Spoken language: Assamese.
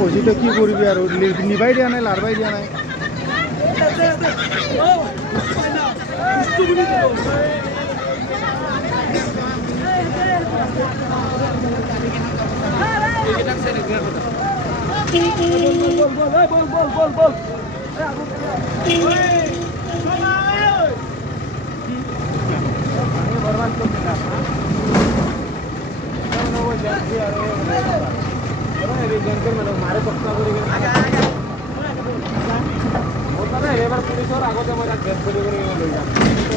হজিটো কি করবি আর নিবাই দিয়া নাই লারবাই দিয়া নাই मारे पक्का पुलिस और आगे